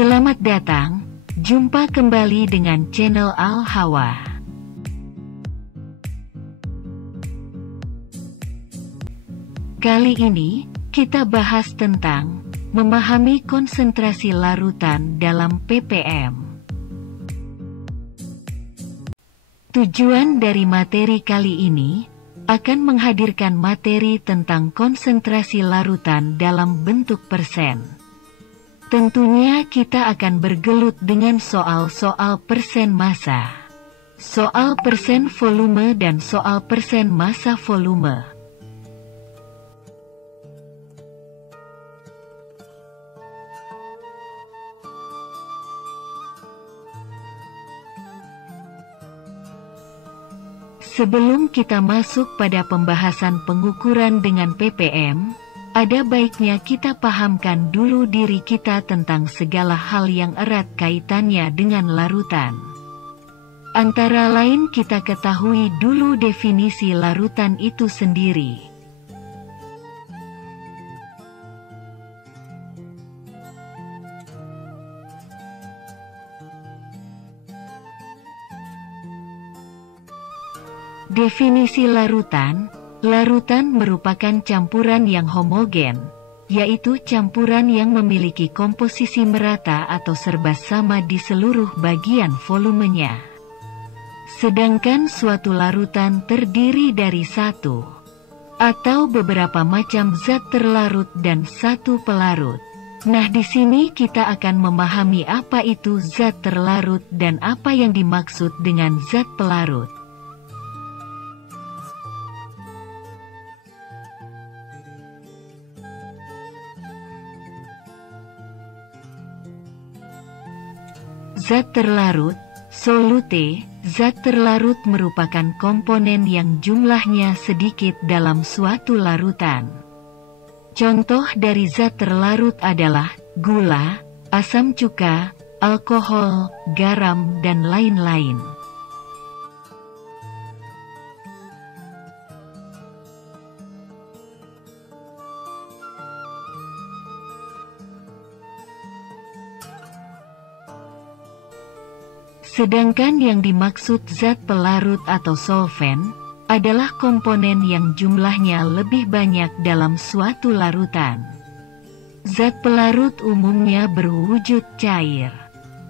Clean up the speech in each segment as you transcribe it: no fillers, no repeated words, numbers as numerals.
Selamat datang, jumpa kembali dengan channel Al-Hawa. Kali ini, kita bahas tentang memahami konsentrasi larutan dalam ppm. Tujuan dari materi kali ini akan menghadirkan materi tentang konsentrasi larutan dalam bentuk persen. Tentunya kita akan bergelut dengan soal-soal persen massa, soal persen volume dan soal persen massa volume. Sebelum kita masuk pada pembahasan pengukuran dengan ppm, ada baiknya kita pahamkan dulu diri kita tentang segala hal yang erat kaitannya dengan larutan. Antara lain kita ketahui dulu definisi larutan itu sendiri. Definisi larutan. Larutan merupakan campuran yang homogen, yaitu campuran yang memiliki komposisi merata atau serba sama di seluruh bagian volumenya. Sedangkan suatu larutan terdiri dari satu atau beberapa macam zat terlarut dan satu pelarut. Nah, di sini kita akan memahami apa itu zat terlarut dan apa yang dimaksud dengan zat pelarut. Zat terlarut, solute. Zat terlarut merupakan komponen yang jumlahnya sedikit dalam suatu larutan. Contoh dari zat terlarut adalah gula, asam cuka, alkohol, garam, dan lain-lain. Sedangkan yang dimaksud zat pelarut atau solvent adalah komponen yang jumlahnya lebih banyak dalam suatu larutan. Zat pelarut umumnya berwujud cair.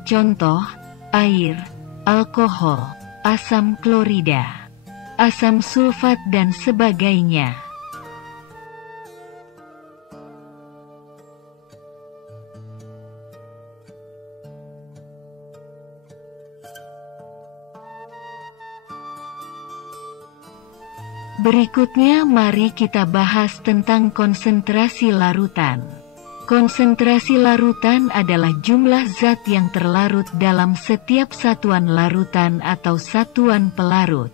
Contoh, air, alkohol, asam klorida, asam sulfat dan sebagainya. Berikutnya mari kita bahas tentang konsentrasi larutan. Konsentrasi larutan adalah jumlah zat yang terlarut dalam setiap satuan larutan atau satuan pelarut.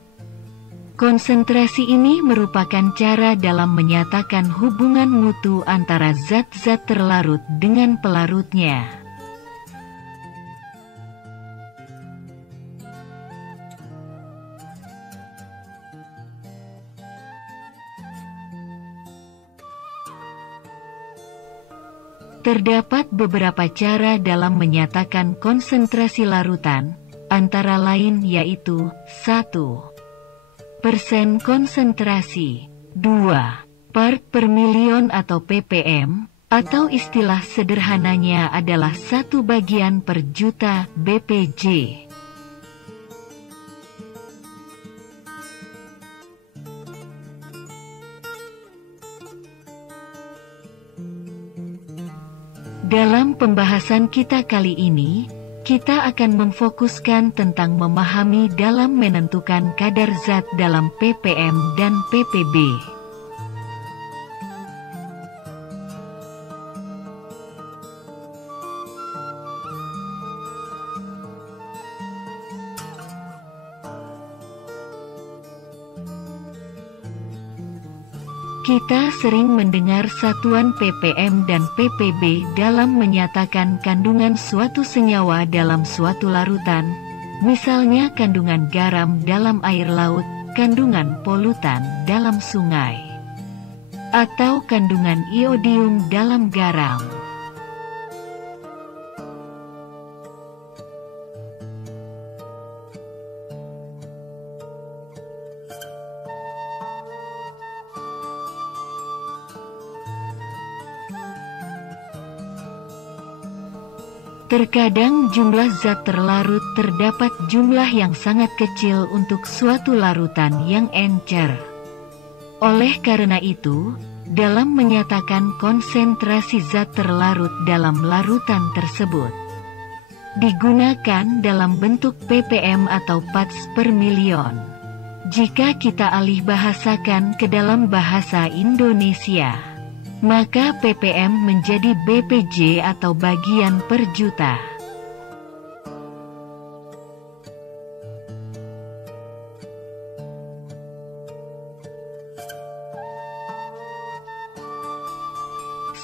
Konsentrasi ini merupakan cara dalam menyatakan hubungan mutu antara zat-zat terlarut dengan pelarutnya. Terdapat beberapa cara dalam menyatakan konsentrasi larutan, antara lain yaitu 1. % konsentrasi, 2. part per million atau ppm, atau istilah sederhananya adalah 1 bagian per juta bpj. Dalam pembahasan kita kali ini, kita akan memfokuskan tentang memahami dalam menentukan kadar zat dalam ppm dan ppb. Kita sering mendengar satuan ppm dan ppb dalam menyatakan kandungan suatu senyawa dalam suatu larutan, misalnya kandungan garam dalam air laut, kandungan polutan dalam sungai, atau kandungan iodium dalam garam. Terkadang jumlah zat terlarut terdapat jumlah yang sangat kecil untuk suatu larutan yang encer. Oleh karena itu, dalam menyatakan konsentrasi zat terlarut dalam larutan tersebut, digunakan dalam bentuk ppm atau parts per million. Jika kita alih bahasakan ke dalam bahasa Indonesia, maka ppm menjadi bpj atau bagian per juta.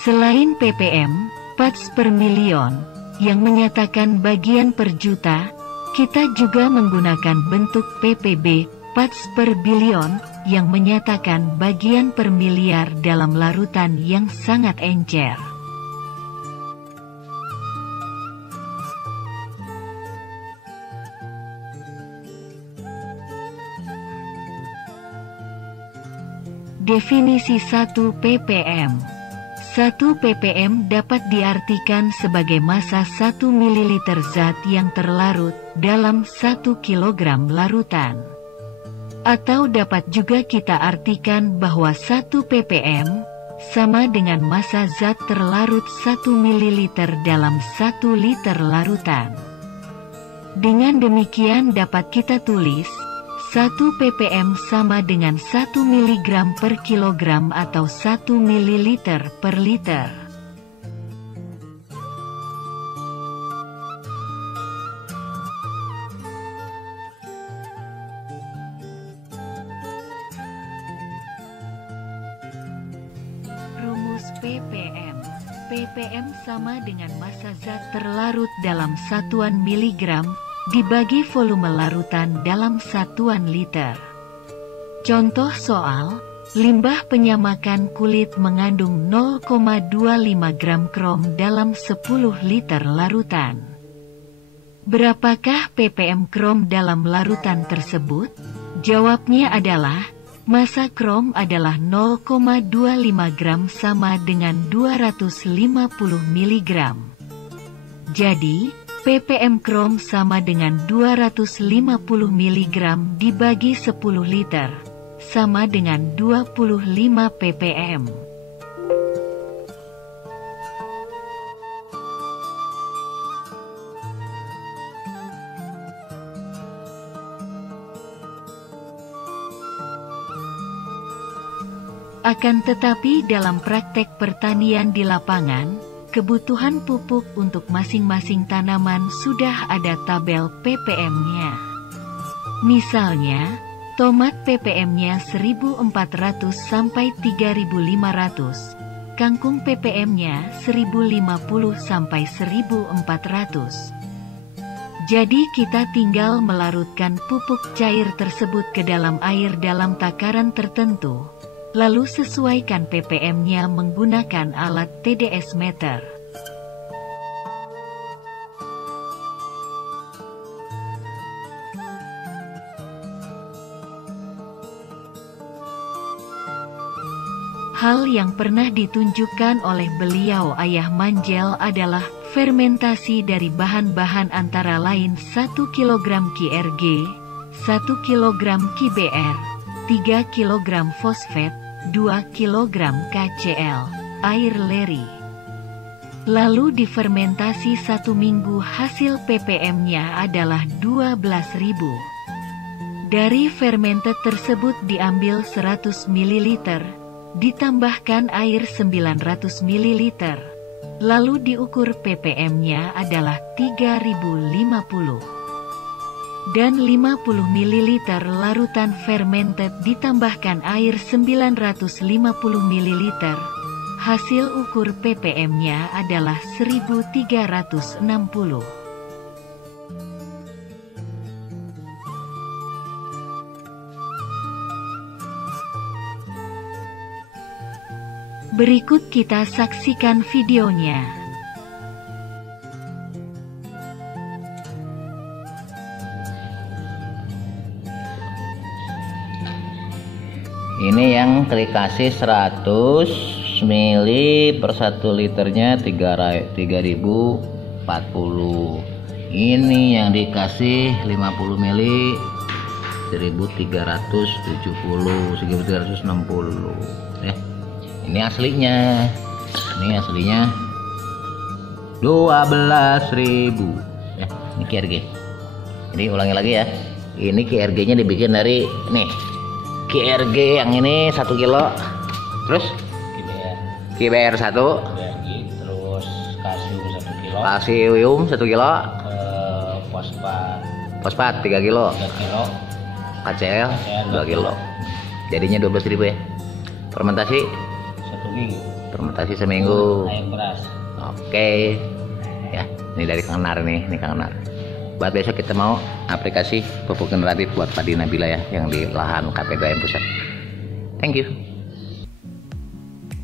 Selain ppm, parts per million, yang menyatakan bagian per juta, kita juga menggunakan bentuk ppb, parts per billion, yang menyatakan bagian per miliar dalam larutan yang sangat encer. Definisi 1 ppm. 1 ppm dapat diartikan sebagai massa 1 ml zat yang terlarut dalam 1 kg larutan. Atau dapat juga kita artikan bahwa 1 ppm sama dengan massa zat terlarut 1 ml dalam 1 liter larutan. Dengan demikian dapat kita tulis 1 ppm sama dengan 1 mg per kilogram atau 1 ml per liter. Rumus ppm. ppm sama dengan massa zat terlarut dalam satuan miligram dibagi volume larutan dalam satuan liter. Contoh soal, limbah penyamakan kulit mengandung 0,25 gram krom dalam 10 liter larutan. Berapakah ppm krom dalam larutan tersebut? Jawabnya adalah, massa krom adalah 0,25 gram sama dengan 250 mg. Jadi, ppm krom sama dengan 250 mg dibagi 10 liter, sama dengan 25 ppm. Akan tetapi dalam praktek pertanian di lapangan, kebutuhan pupuk untuk masing-masing tanaman sudah ada tabel ppm-nya. Misalnya, tomat ppm-nya 1400 sampai 3500, kangkung ppm-nya 1050 sampai 1400. Jadi kita tinggal melarutkan pupuk cair tersebut ke dalam air dalam takaran tertentu, lalu sesuaikan ppm-nya menggunakan alat TDS meter. Hal yang pernah ditunjukkan oleh beliau Ayah Manjel adalah fermentasi dari bahan-bahan antara lain 1 kg KRG, 1 kg KBr, 3 kg fosfat, 2 kg KCl, air leri. Lalu difermentasi 1 minggu, hasil ppm-nya adalah 12.000. Dari fermented tersebut diambil 100 ml, ditambahkan air 900 ml, lalu diukur ppm-nya adalah 3050. Dan 50 ml larutan fermented ditambahkan air 950 ml, hasil ukur ppm-nya adalah 1360. Berikut kita saksikan videonya. Ini yang dikasih 100 ml per 1 liternya 3000 40. Ini yang dikasih 50 mili 1370, 1360 ya. Ini aslinya 12.000 ya. Ini KRG. Jadi ulangi lagi ya. Ini KRG nya dibikin dari nih KRG yang ini 1 kilo, terus KBR 1, terus kalsium 1 kilo, fosfat 3 kilo, KCl 2 kilo. Jadinya 12.000 ya. Fermentasi 1 minggu. Fermentasi seminggu. Air beras. Oke. Ya, ini dari Kang Nar nih, Kang Nar. Buat besok kita mau aplikasi pupuk generatif buat padi Nabila ya, yang di lahan KP2M Pusat. Thank you.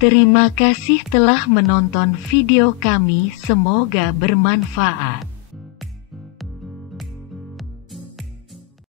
Terima kasih telah menonton video kami, semoga bermanfaat.